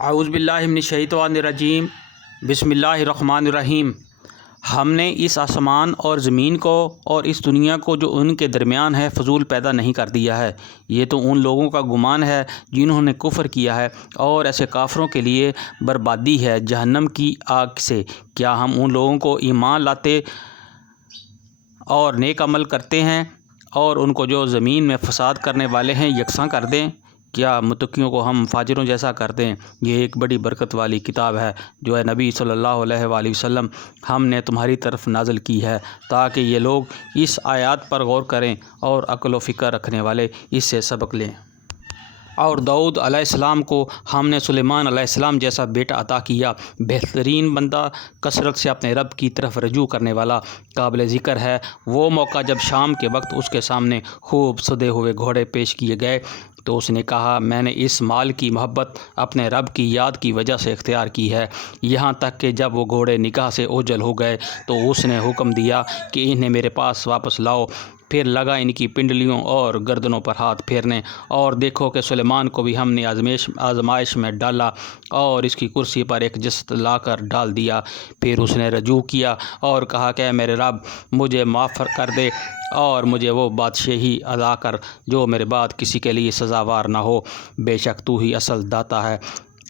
اعوذ باللہ من الشیطان الرجیم بسم اللہ الرحمن الرحیم۔ ہم نے اس آسمان اور زمین کو اور اس دنیا کو جو ان کے درمیان ہے فضول پیدا نہیں کر دیا ہے۔ یہ تو ان لوگوں کا گمان ہے جنہوں نے کفر کیا ہے، اور ایسے کافروں کے لیے بربادی ہے جہنم کی آگ سے۔ کیا ہم ان لوگوں کو ایمان لاتے اور نیک عمل کرتے ہیں اور ان کو جو زمین میں فساد کرنے والے ہیں یکساں کر دیں؟ کیا متقیوں کو ہم فاجروں جیسا کر دیں؟ یہ ایک بڑی برکت والی کتاب ہے جو ہے نبی صلی اللہ علیہ وآلہ وسلم ہم نے تمہاری طرف نازل کی ہے، تاکہ یہ لوگ اس آیات پر غور کریں اور عقل و فکر رکھنے والے اس سے سبق لیں۔ اور داؤد علیہ السلام کو ہم نے سلیمان علیہ السلام جیسا بیٹا عطا کیا، بہترین بندہ، کثرت سے اپنے رب کی طرف رجوع کرنے والا، قابل ذکر ہے۔ وہ موقع جب شام کے وقت اس کے سامنے خوب سدے ہوئے گھوڑے پیش کیے گئے تو اس نے کہا، میں نے اس مال کی محبت اپنے رب کی یاد کی وجہ سے اختیار کی ہے۔ یہاں تک کہ جب وہ گھوڑے نگاہ سے اوجھل ہو گئے تو اس نے حکم دیا کہ انہیں میرے پاس واپس لاؤ۔ پھر لگا ان کی پنڈلیوں اور گردنوں پر ہاتھ پھیرنے، اور دیکھو کہ سلیمان کو بھی ہم نے آزمائش میں ڈالا اور اس کی کرسی پر ایک جسد لا کر ڈال دیا۔ پھر اس نے رجوع کیا اور کہا کہ اے میرے رب، مجھے معاف کر دے اور مجھے وہ بادشاہی عطا کر جو میرے بعد کسی کے لیے سزاوار نہ ہو، بے شک تو ہی اصل داتا ہے۔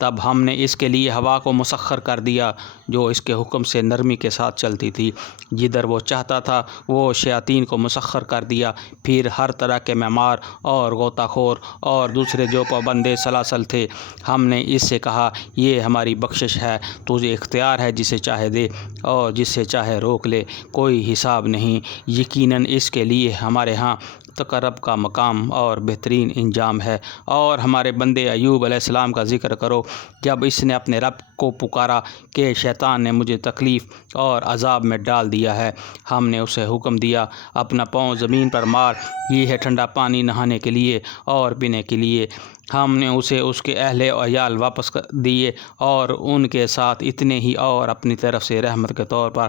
تب ہم نے اس کے لیے ہوا کو مسخر کر دیا جو اس کے حکم سے نرمی کے ساتھ چلتی تھی، جدھر وہ چاہتا تھا وہ شیاطین کو مسخر کر دیا۔ پھر ہر طرح کے معمار اور غوطہ خور اور دوسرے جو پابندے سلاسل تھے، ہم نے اس سے کہا، یہ ہماری بخشش ہے، تجھے اختیار ہے جسے چاہے دے اور جس سے چاہے روک لے، کوئی حساب نہیں۔ یقیناً اس کے لیے ہمارے ہاں تقرب کا مقام اور بہترین انجام ہے۔ اور ہمارے بندے ایوب علیہ السلام کا ذکر کرو، جب اس نے اپنے رب کو پکارا کہ شیطان نے مجھے تکلیف اور عذاب میں ڈال دیا ہے، ہم نے اسے حکم دیا، اپنا پاؤں زمین پر مار، یہ ہے ٹھنڈا پانی نہانے کے لیے اور پینے کے لیے۔ ہم نے اسے اس کے اہل و عیال واپس دیے اور ان کے ساتھ اتنے ہی اور اپنی طرف سے رحمت کے طور پر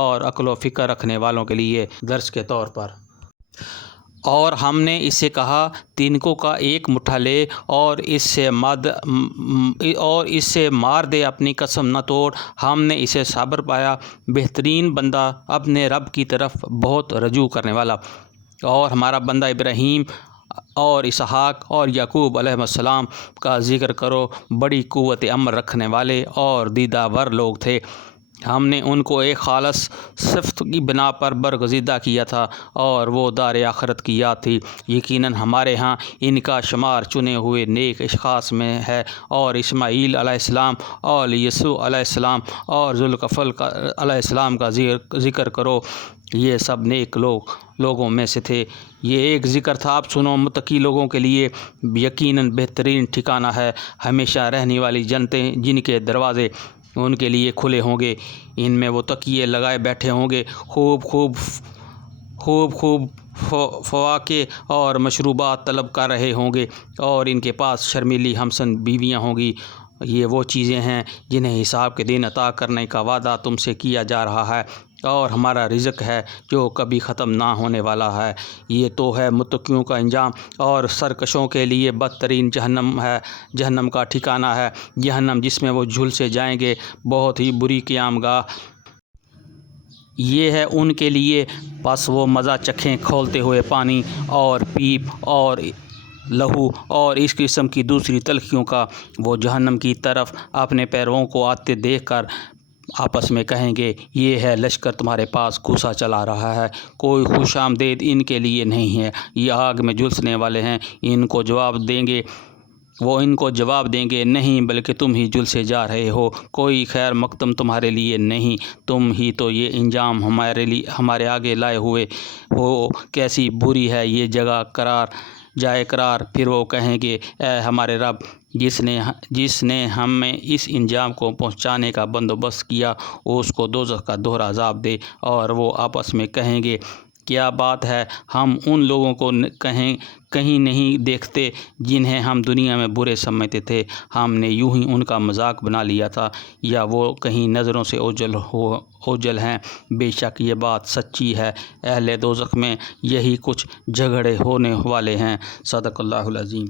اور عقل و فکر رکھنے والوں کے لیے درس کے طور پر۔ اور ہم نے اس سے کہا، تینکوں کا ایک مٹھا لے اور اس سے مار دے، اپنی قسم نہ توڑ۔ ہم نے اسے صابر پایا، بہترین بندہ، اپنے رب کی طرف بہت رجوع کرنے والا۔ اور ہمارا بندہ ابراہیم اور اسحاق اور یعقوب علیہ السلام کا ذکر کرو، بڑی قوت عمل رکھنے والے اور دیدہ ور لوگ تھے۔ ہم نے ان کو ایک خالص صفت کی بنا پر برگزیدہ کیا تھا اور وہ دار آخرت کی یاد تھی۔ یقیناً ہمارے ہاں ان کا شمار چنے ہوئے نیک اشخاص میں ہے۔ اور اسماعیل علیہ السلام اور یسوع علیہ السلام اور ذوالکفل علیہ السلام کا ذکر کرو، یہ سب نیک لوگوں میں سے تھے۔ یہ ایک ذکر تھا، آپ سنو، متقی لوگوں کے لیے یقیناً بہترین ٹھکانہ ہے، ہمیشہ رہنے والی جنتیں جن کے دروازے ان کے لیے کھلے ہوں گے، ان میں وہ تکیے لگائے بیٹھے ہوں گے، خوب فواکہ اور مشروبات طلب کر رہے ہوں گے، اور ان کے پاس شرمیلی ہمسن بیویاں ہوں گی۔ یہ وہ چیزیں ہیں جنہیں حساب کے دن عطا کرنے کا وعدہ تم سے کیا جا رہا ہے، اور ہمارا رزق ہے جو کبھی ختم نہ ہونے والا ہے۔ یہ تو ہے متقیوں کا انجام، اور سرکشوں کے لیے بدترین جہنم ہے، جہنم کا ٹھکانہ ہے، جہنم جس میں وہ جھلسے جائیں گے، بہت ہی بری قیام گاہ یہ ہے ان کے لیے۔ پس وہ مزہ چکھیں کھولتے ہوئے پانی اور پیپ اور لہو اور اس قسم کی دوسری تلخیوں کا۔ وہ جہنم کی طرف اپنے پیرووں کو آتے دیکھ کر آپس میں کہیں گے، یہ ہے لشکر تمہارے پاس کوسا چلا رہا ہے، کوئی خوش آمدید ان کے لیے نہیں ہے، یہ آگ میں جھلسنے والے ہیں۔ وہ ان کو جواب دیں گے، نہیں بلکہ تم ہی جھلسے جا رہے ہو، کوئی خیر مقدم تمہارے لیے نہیں، تم ہی تو یہ انجام ہمارے آگے لائے ہوئے ہو، کیسی بری ہے یہ جائے قرار۔ پھر وہ کہیں گے، اے ہمارے رب، جس نے ہمیں اس انجام کو پہنچانے کا بندوبست کیا، اس کو دوزخ کا دوہرا عذاب دے۔ اور وہ آپس میں کہیں گے، کیا بات ہے، ہم ان لوگوں کو کہیں نہیں دیکھتے جنہیں ہم دنیا میں برے سمجھتے تھے، ہم نے یوں ہی ان کا مذاق بنا لیا تھا، یا وہ کہیں نظروں سے اوجھل ہیں؟ بے شک یہ بات سچی ہے، اہل دوزخ میں یہی کچھ جھگڑے ہونے والے ہیں۔ صدق اللہ العظیم۔